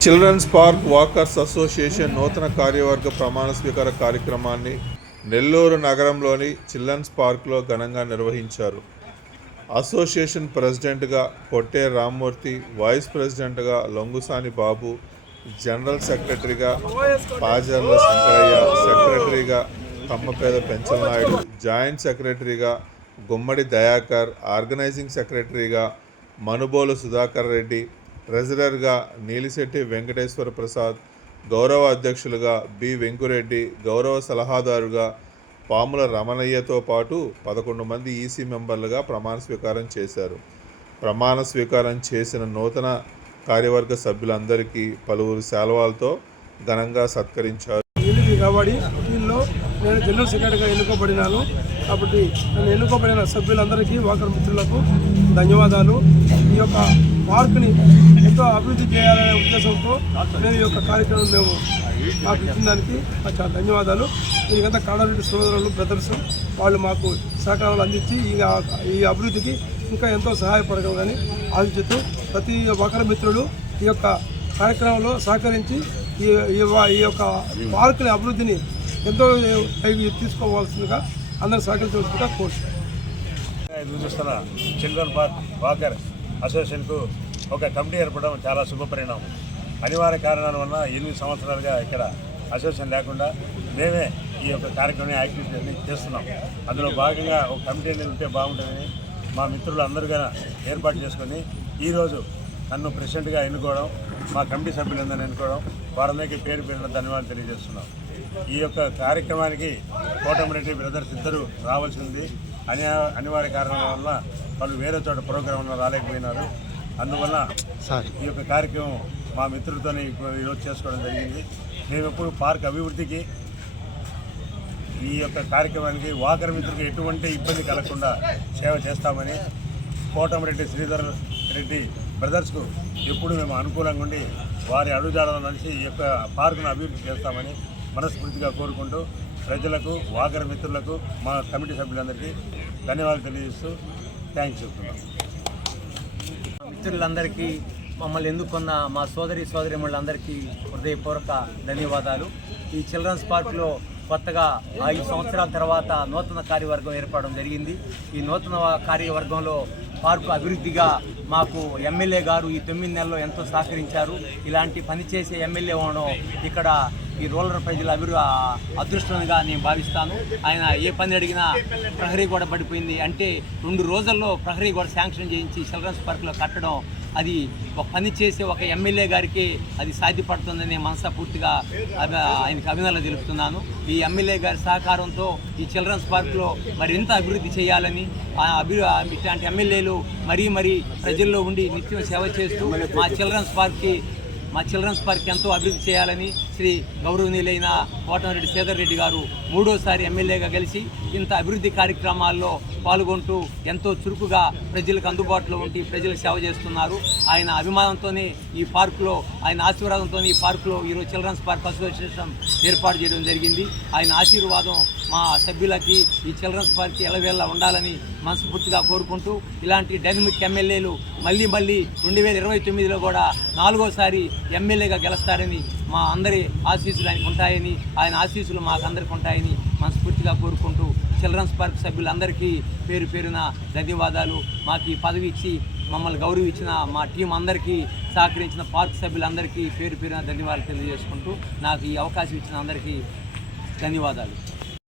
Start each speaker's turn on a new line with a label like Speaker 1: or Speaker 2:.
Speaker 1: Children's park walkers association నూతన కార్యవర్గ ప్రమాణ స్వీకార కార్యక్రమాన్ని నెల్లూరు నగరంలోని చిల్డ్రన్స్ పార్క్లో ఘనంగా నిర్వహించారు. అసోసియేషన్ ప్రెసిడెంట్గా కొట్టే రామ్మూర్తి వైస్ ప్రెసిడెంట్గా లొంగుసాని బాబు జనరల్ సెక్రటరీగా పాజర్ల శంకరయ్య సెక్రటరీగా తమ్మపేద పెంచలనాయుడు జాయింట్ సెక్రటరీగా గుమ్మడి దయాకర్ ఆర్గనైజింగ్ సెక్రటరీగా మనుబోలు సుధాకర్ రెడ్డి ట్రెజరర్గా నీలిశెట్టి వెంకటేశ్వర ప్రసాద్ గౌరవ అధ్యక్షులుగా బి. వెంకురెడ్డి గౌరవ సలహాదారుగా పాముల రమణయ్యతో పాటు పదకొండు మంది ఈసీ మెంబర్లుగా ప్రమాణ స్వీకారం చేశారు. ప్రమాణ స్వీకారం చేసిన నూతన కార్యవర్గ సభ్యులందరికీ పలువురు శాల్వాలతో ఘనంగా సత్కరించారు.
Speaker 2: కాబట్టి దీనిలో నేను జనరల్ సెక్రటరీగా ఎన్నుకోబడినాను. కాబట్టి నన్ను ఎన్నుకోబడిన సభ్యులందరికీ వాకర్ మిత్రులకు ధన్యవాదాలు. ఈ యొక్క పార్క్ని ఎంతో అభివృద్ధి చేయాలనే ఉద్దేశంతో మేము ఈ యొక్క కార్యక్రమం మేము మాకు ఇచ్చిన దానికి చాలా ధన్యవాదాలు. దీనికంతా కాడారెడ్డి సోదరులు బ్రదర్స్ వాళ్ళు మాకు సహకారాలు అందించి ఈ ఈ అభివృద్ధికి ఇంకా ఎంతో సహాయపడగలని ఆలోచిస్తూ ప్రతి వాకర మిత్రులు ఈ యొక్క కార్యక్రమంలో సహకరించి ఈ ఈ ఈ యొక్క పార్కుల అభివృద్ధిని ఎంతో పైకి తీసుకోవాల్సిందిగా అందరూ సహకరించవలసిందిగా కోరుతున్నాను
Speaker 3: ఎదురు చూస్తున్న చిల్డ్రన్ పార్క్ వాకర్ అసోసియేషన్కు ఒక కమిటీ ఏర్పడడం చాలా శుభపరిణామం. అనివార్య కారణాల వలన ఎనిమిది సంవత్సరాలుగా ఇక్కడ అసోసియేషన్ లేకుండా మేమే ఈ యొక్క కార్యక్రమం యాక్టివిటీ చేస్తున్నాం. అందులో భాగంగా ఒక కమిటీ అనేది ఉంటే బాగుంటుందని మా మిత్రులు అందరుగా ఏర్పాటు చేసుకొని ఈరోజు నన్ను ప్రెసిడెంట్గా ఎన్నుకోవడం మా కమిటీ సభ్యులందరినీ ఎన్నుకోవడం వారందరికీ పేరు పేరున ధన్యవాదాలు తెలియజేస్తున్నాం. ఈ యొక్క కార్యక్రమానికి కోటమిరెడ్డి బ్రదర్స్ ఇద్దరు రావాల్సింది. అని అనివార్య కారణాల వల్ల వాళ్ళు వేరే చోట ప్రోగ్రాంలో రాలేకపోయినారు. అందువల్ల ఈ యొక్క కార్యక్రమం మా మిత్రులతో ఈరోజు చేసుకోవడం జరిగింది. మేము ఎప్పుడు పార్క్ అభివృద్ధికి ఈ యొక్క కార్యక్రమానికి వాకర్ మిత్రులకు ఎటువంటి ఇబ్బంది కలగకుండా సేవ చేస్తామని కోటమిరెడ్డి శ్రీధర్ రెడ్డి బ్రదర్స్కు ఎప్పుడు మేము అనుకూలంగా ఉండి వారి అడుగుజాడలను నడిచి ఈ యొక్క పార్కును అభివృద్ధి చేస్తామని మనస్ఫూర్తిగా కోరుకుంటూ ప్రజలకు వాకర్ మిత్రులకు మా కమిటీ సభ్యులందరికీ ధన్యవాదాలు తెలియజేస్తూ థ్యాంక్స్ చెప్తున్నాం.
Speaker 4: మిత్రులందరికీ మమ్మల్ని ఎందుకున్న మా సోదరి సోదరిములందరికీ హృదయపూర్వక ధన్యవాదాలు. ఈ చిల్డ్రన్స్ పార్క్లో కొత్తగా ఐదు సంవత్సరాల తర్వాత నూతన కార్యవర్గం ఏర్పడడం జరిగింది. ఈ నూతన కార్యవర్గంలో పార్కు అభివృద్ధిగా మాకు ఎమ్మెల్యే గారు ఈ తొమ్మిది నెలల్లో ఎంతో సహకరించారు. ఇలాంటి పనిచేసే ఎమ్మెల్యే ఉండడం ఇక్కడ ఈ రూరల్ ప్రజల అభివృద్ధి అదృష్టంగా నేను భావిస్తాను. ఆయన ఏ పని అడిగినా ప్రహరీ గోడ పడిపోయింది. అంటే రెండు రోజుల్లో ప్రహరీ గోడ శాంక్షన్ చేయించి చిల్డ్రన్స్ పార్క్లో కట్టడం అది ఒక పని చేసే ఒక ఎమ్మెల్యే గారికి అది సాధ్యపడుతుందని మనస్ఫూర్తిగా ఆయనకు అభినందనలు తెలుపుతున్నాను. ఈ ఎమ్మెల్యే గారి సహకారంతో ఈ చిల్డ్రన్స్ పార్క్లో మరింత అభివృద్ధి చేయాలని అభివృద్ధి ఇట్లాంటి ఎమ్మెల్యేలు మరీ మరీ ప్రజల్లో ఉండి నిత్యం సేవ చేస్తూ మా చిల్డ్రన్స్ పార్క్కి మా చిల్డ్రన్స్ పార్క్ ఎంతో అభివృద్ధి చేయాలని శ్రీ గౌరవనీయులైన కోటమిరెడ్డి శ్రీధర్ రెడ్డి గారు మూడోసారి ఎమ్మెల్యేగా కలిసి ఇంత అభివృద్ధి కార్యక్రమాల్లో పాల్గొంటూ ఎంతో చురుకుగా ప్రజలకు అందుబాటులో ఉండి ప్రజలకు సేవ చేస్తున్నారు. ఆయన అభిమానంతోనే ఈ పార్కులో ఆయన ఆశీర్వాదంతో ఈ పార్కులో ఈరోజు చిల్డ్రన్స్ పార్క్ అసోసియేషన్ ఏర్పాటు చేయడం జరిగింది. ఆయన ఆశీర్వాదం మా సభ్యులకి ఈ చిల్డ్రన్స్ పార్క్ ఎలవేళ ఉండాలని మనస్ఫూర్తిగా కోరుకుంటూ ఇలాంటి డైనమిక్ ఎమ్మెల్యేలు మళ్ళీ మళ్ళీ రెండు వేల ఇరవై తొమ్మిదిలో కూడా నాలుగోసారి ఎమ్మెల్యేగా గెలుస్తారని మా అందరి ఆశీస్సులు ఆయనకు ఉంటాయని ఆయన ఆశీస్సులు మాకందరికి ఉంటాయని మనస్ఫూర్తిగా కోరుకుంటూ చిల్డ్రన్స్ పార్క్ సభ్యులందరికీ పేరు పేరున ధన్యవాదాలు. మాకు ఈ పదవి ఇచ్చి మమ్మల్ని గౌరవించిన మా టీం అందరికీ సహకరించిన పార్క్ సభ్యులందరికీ పేరు పేరున ధన్యవాదాలు తెలియజేసుకుంటూ నాకు ఈ అవకాశం ఇచ్చిన అందరికీ ధన్యవాదాలు.